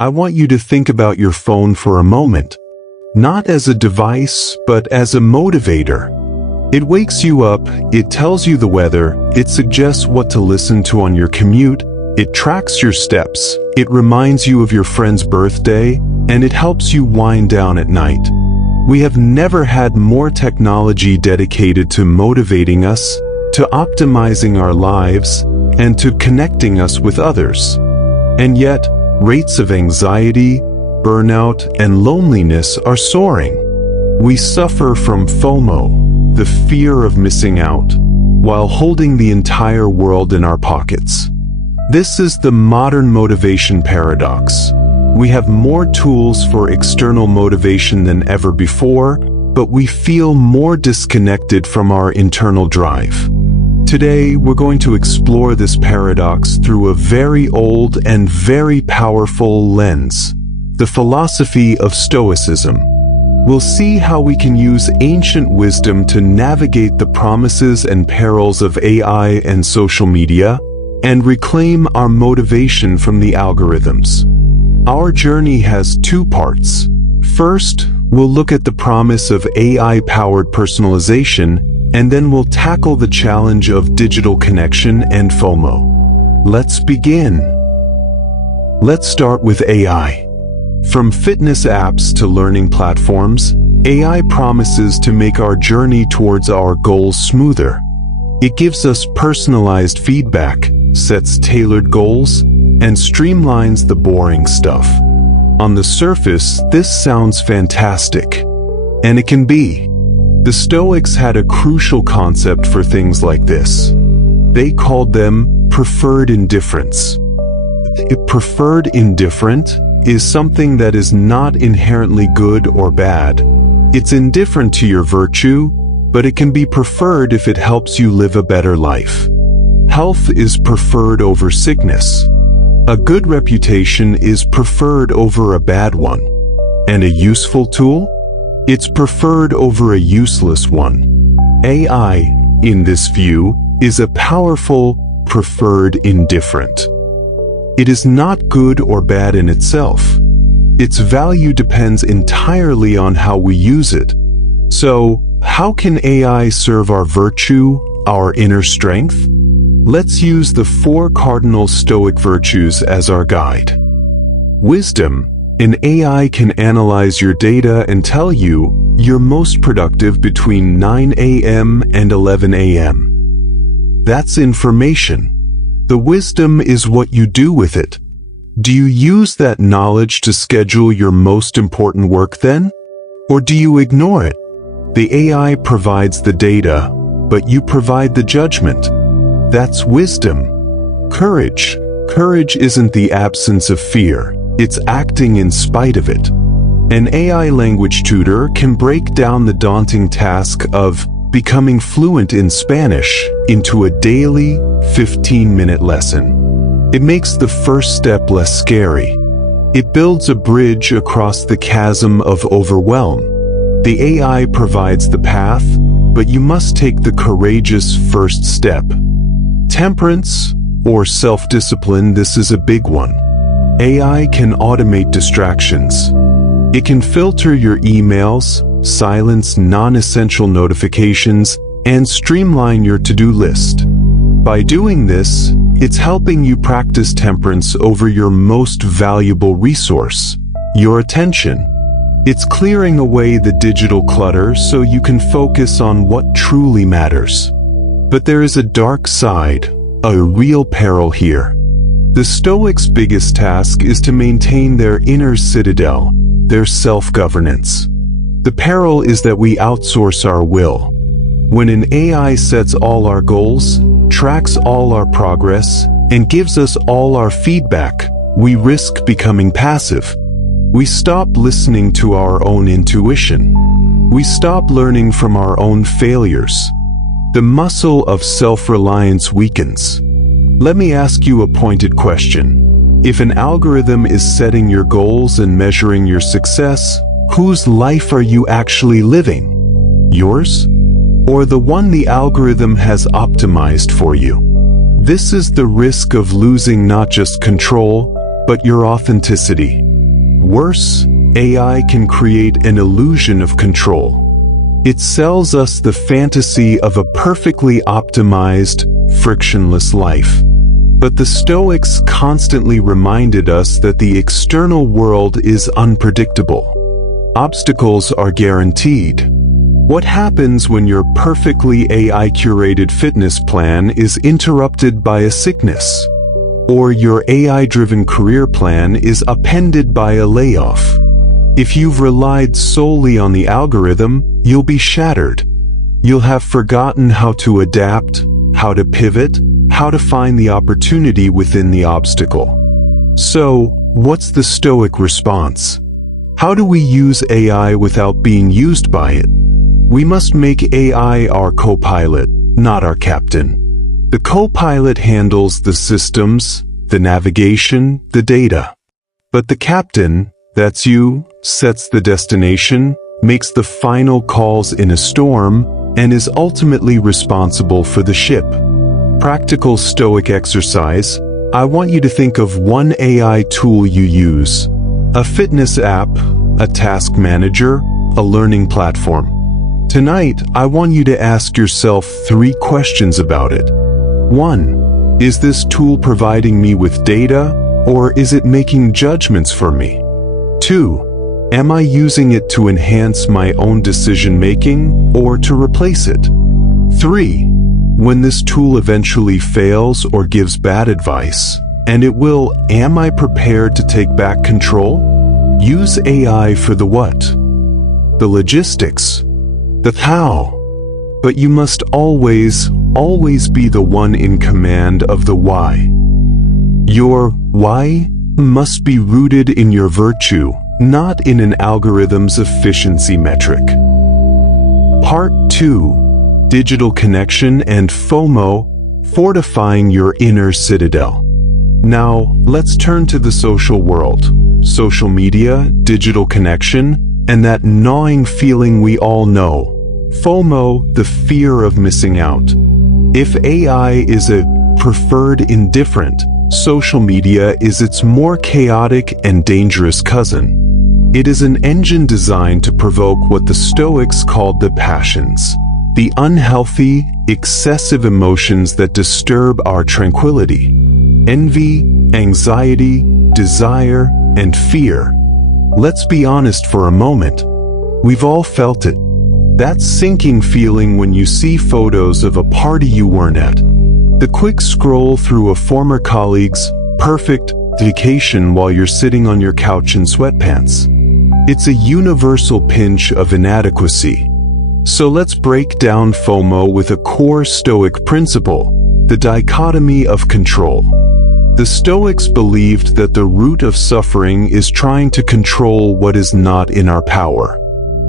I want you to think about your phone for a moment. Not as a device, but as a motivator. It wakes you up, it tells you the weather, it suggests what to listen to on your commute, it tracks your steps, it reminds you of your friend's birthday, and it helps you wind down at night. We have never had more technology dedicated to motivating us, to optimizing our lives, and to connecting us with others. And yet, rates of anxiety, burnout, and loneliness are soaring. We suffer from FOMO, the fear of missing out, while holding the entire world in our pockets. This is the modern motivation paradox. We have more tools for external motivation than ever before, but we feel more disconnected from our internal drive. Today, we're going to explore this paradox through a very old and very powerful lens, the philosophy of Stoicism. We'll see how we can use ancient wisdom to navigate the promises and perils of AI and social media, and reclaim our motivation from the algorithms. Our journey has two parts. First, we'll look at the promise of AI-powered personalization, and then we'll tackle the challenge of digital connection and FOMO. Let's begin. Let's start with AI. From fitness apps to learning platforms, AI promises to make our journey towards our goals smoother. It gives us personalized feedback, sets tailored goals, and streamlines the boring stuff. On the surface, this sounds fantastic. And it can be. The Stoics had a crucial concept for things like this. They called them preferred indifference. Preferred indifferent is something that is not inherently good or bad. It's indifferent to your virtue, but it can be preferred if it helps you live a better life. Health is preferred over sickness. A good reputation is preferred over a bad one. And a useful tool? It's preferred over a useless one. AI, in this view, is a powerful, preferred indifferent. It is not good or bad in itself. Its value depends entirely on how we use it. So, how can AI serve our virtue, our inner strength? Let's use the 4 cardinal Stoic virtues as our guide. Wisdom. An AI can analyze your data and tell you you're most productive between 9 a.m. and 11 a.m. That's information. The wisdom is what you do with it. Do you use that knowledge to schedule your most important work then? Or do you ignore it? The AI provides the data, but you provide the judgment. That's wisdom. Courage. Courage isn't the absence of fear. It's acting in spite of it. An AI language tutor can break down the daunting task of becoming fluent in Spanish into a daily 15-minute lesson. It makes the first step less scary. It builds a bridge across the chasm of overwhelm. The AI provides the path, but you must take the courageous first step. Temperance, or self-discipline, this is a big one. AI can automate distractions. It can filter your emails, silence non-essential notifications, and streamline your to-do list. By doing this, it's helping you practice temperance over your most valuable resource, your attention. It's clearing away the digital clutter so you can focus on what truly matters. But there is a dark side, a real peril here. The Stoics' biggest task is to maintain their inner citadel, their self-governance. The peril is that we outsource our will. When an AI sets all our goals, tracks all our progress, and gives us all our feedback, we risk becoming passive. We stop listening to our own intuition. We stop learning from our own failures. The muscle of self-reliance weakens. Let me ask you a pointed question. If an algorithm is setting your goals and measuring your success, whose life are you actually living? Yours? Or the one the algorithm has optimized for you? This is the risk of losing not just control, but your authenticity. Worse, AI can create an illusion of control. It sells us the fantasy of a perfectly optimized, frictionless life. But the Stoics constantly reminded us that the external world is unpredictable. Obstacles are guaranteed. What happens when your perfectly AI-curated fitness plan is interrupted by a sickness? Or your AI-driven career plan is upended by a layoff? If you've relied solely on the algorithm, you'll be shattered. You'll have forgotten how to adapt, how to pivot, how to find the opportunity within the obstacle. So, what's the Stoic response? How do we use AI without being used by it? We must make AI our co-pilot, not our captain. The co-pilot handles the systems, the navigation, the data. But the captain, that's you, sets the destination, makes the final calls in a storm, and is ultimately responsible for the ship. Practical Stoic exercise. I want you to think of one AI tool you use. A fitness app, a task manager, a learning platform. Tonight, I want you to ask yourself 3 questions about it. 1. Is this tool providing me with data, or is it making judgments for me? 2. Am I using it to enhance my own decision-making or to replace it? 3. When this tool eventually fails or gives bad advice, and it will, am I prepared to take back control? Use AI for the what, the logistics, the how. But you must always be the one in command of the why. Your why must be rooted in your virtue, not in an algorithm's efficiency metric. Part 2. Digital connection and FOMO, fortifying your inner citadel. Now, let's turn to the social world. Social media, digital connection, and that gnawing feeling we all know. FOMO, the fear of missing out. If AI is a preferred indifferent, social media is its more chaotic and dangerous cousin. It is an engine designed to provoke what the Stoics called the passions, the unhealthy, excessive emotions that disturb our tranquility. Envy, anxiety, desire, and fear. Let's be honest for a moment. We've all felt it. That sinking feeling when you see photos of a party you weren't at. The quick scroll through a former colleague's perfect vacation while you're sitting on your couch in sweatpants. It's a universal pinch of inadequacy. So let's break down FOMO with a core Stoic principle, the dichotomy of control. The Stoics believed that the root of suffering is trying to control what is not in our power.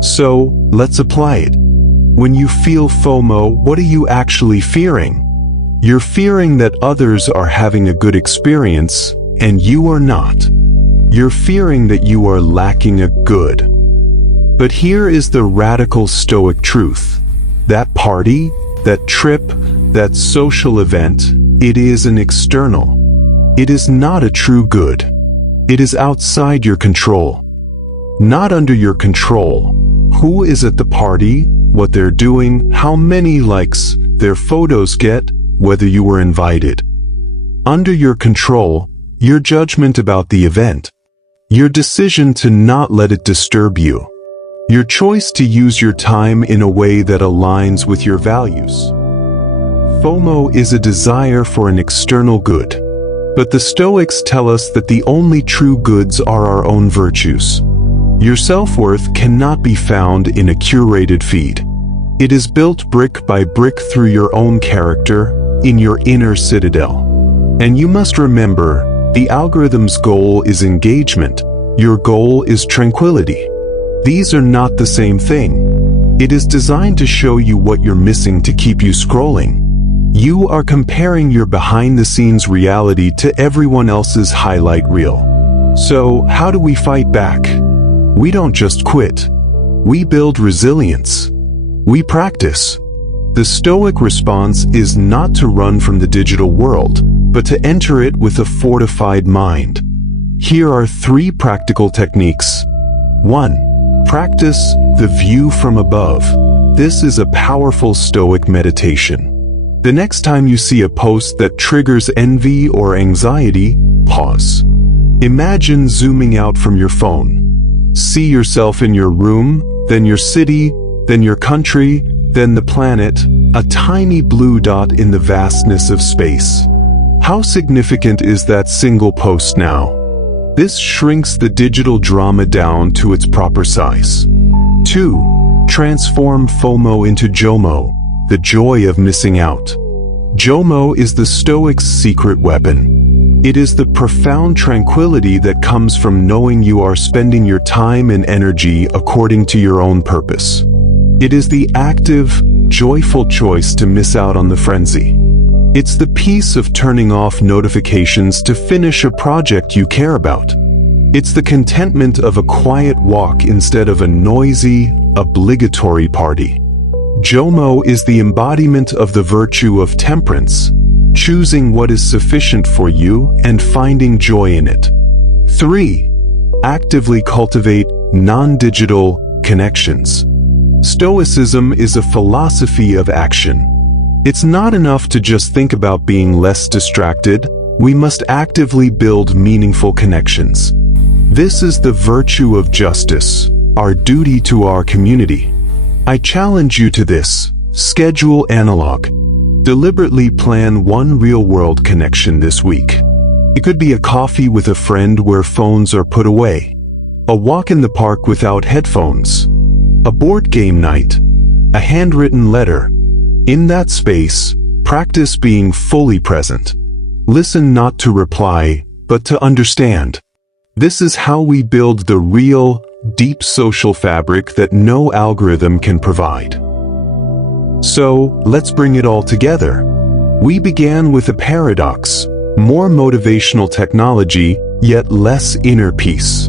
So, let's apply it. When you feel FOMO, what are you actually fearing? You're fearing that others are having a good experience, and you are not. You're fearing that you are lacking a good. But here is the radical Stoic truth. That party, that trip, that social event, it is an external. It is not a true good. It is outside your control. Not under your control. Who is at the party, what they're doing, how many likes their photos get, whether you were invited. Under your control, your judgment about the event. Your decision to not let it disturb you. Your choice to use your time in a way that aligns with your values. FOMO is a desire for an external good. But the Stoics tell us that the only true goods are our own virtues. Your self-worth cannot be found in a curated feed. It is built brick by brick through your own character, in your inner citadel. And you must remember, the algorithm's goal is engagement. Your goal is tranquility. These are not the same thing. It is designed to show you what you're missing to keep you scrolling. You are comparing your behind-the-scenes reality to everyone else's highlight reel. So, how do we fight back? We don't just quit. We build resilience. We practice. The Stoic response is not to run from the digital world, but to enter it with a fortified mind. Here are 3 practical techniques. 1. Practice the view from above. This is a powerful Stoic meditation. The next time you see a post that triggers envy or anxiety, pause. Imagine zooming out from your phone. See yourself in your room, then your city, then your country, then the planet, a tiny blue dot in the vastness of space. How significant is that single post now? This shrinks the digital drama down to its proper size. 2. Transform FOMO into JOMO, the joy of missing out. JOMO is the Stoic's secret weapon. It is the profound tranquility that comes from knowing you are spending your time and energy according to your own purpose. It is the active, joyful choice to miss out on the frenzy. It's the peace of turning off notifications to finish a project you care about. It's the contentment of a quiet walk instead of a noisy, obligatory party. JOMO is the embodiment of the virtue of temperance, choosing what is sufficient for you and finding joy in it. 3. Actively cultivate non-digital connections. Stoicism is a philosophy of action. It's not enough to just think about being less distracted. We must actively build meaningful connections. This is the virtue of justice, our duty to our community. I challenge you to this. Schedule analog. Deliberately plan one real-world connection this week. It could be a coffee with a friend where phones are put away, a walk in the park without headphones, a board game night, a handwritten letter. In that space, practice being fully present. Listen not to reply, but to understand. This is how we build the real, deep social fabric that no algorithm can provide. So, let's bring it all together. We began with a paradox: more motivational technology, yet less inner peace.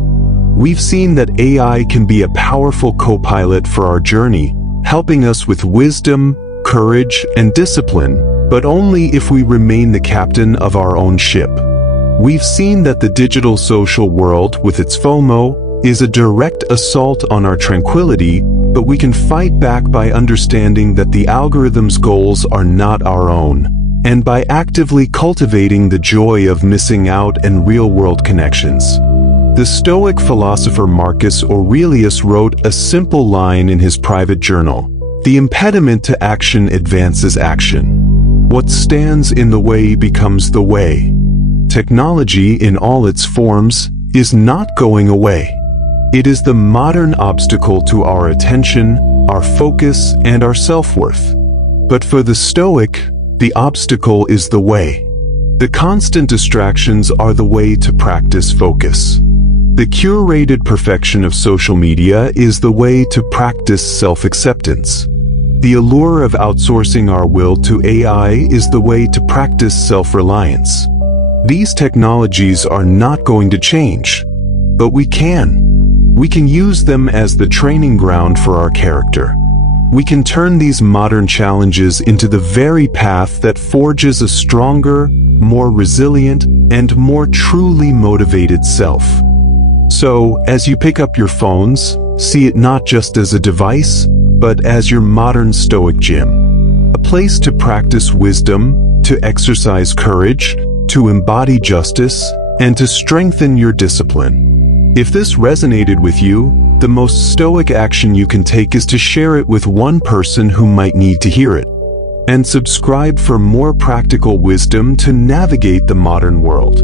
We've seen that AI can be a powerful co-pilot for our journey, helping us with wisdom, courage, and discipline, but only if we remain the captain of our own ship. We've seen that the digital social world, with its FOMO, is a direct assault on our tranquility, but we can fight back by understanding that the algorithm's goals are not our own, and by actively cultivating the joy of missing out and real-world connections. The Stoic philosopher Marcus Aurelius wrote a simple line in his private journal: "The impediment to action advances action. What stands in the way becomes the way." Technology, in all its forms, is not going away. It is the modern obstacle to our attention, our focus, and our self-worth. But for the Stoic, the obstacle is the way. The constant distractions are the way to practice focus. The curated perfection of social media is the way to practice self-acceptance. The allure of outsourcing our will to AI is the way to practice self-reliance. These technologies are not going to change, but we can. We can use them as the training ground for our character. We can turn these modern challenges into the very path that forges a stronger, more resilient, and more truly motivated self. So, as you pick up your phones, see it not just as a device, but as your modern Stoic gym. A place to practice wisdom, to exercise courage, to embody justice, and to strengthen your discipline. If this resonated with you, the most Stoic action you can take is to share it with one person who might need to hear it. And subscribe for more practical wisdom to navigate the modern world.